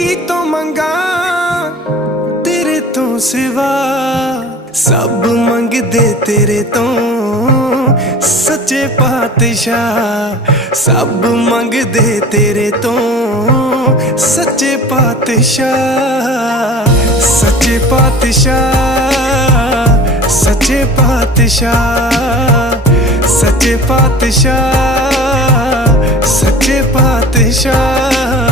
की तो मंगा तेरे तो सिवा, सब मंगदे तेरे तो सच्चे पातशाह, सब मंगदे तेरे तो सच्चे पातशाह। सच्चे पातशाह, सच्चे पातशाह, सच्चे पातशाह, सच्चे पातशाह।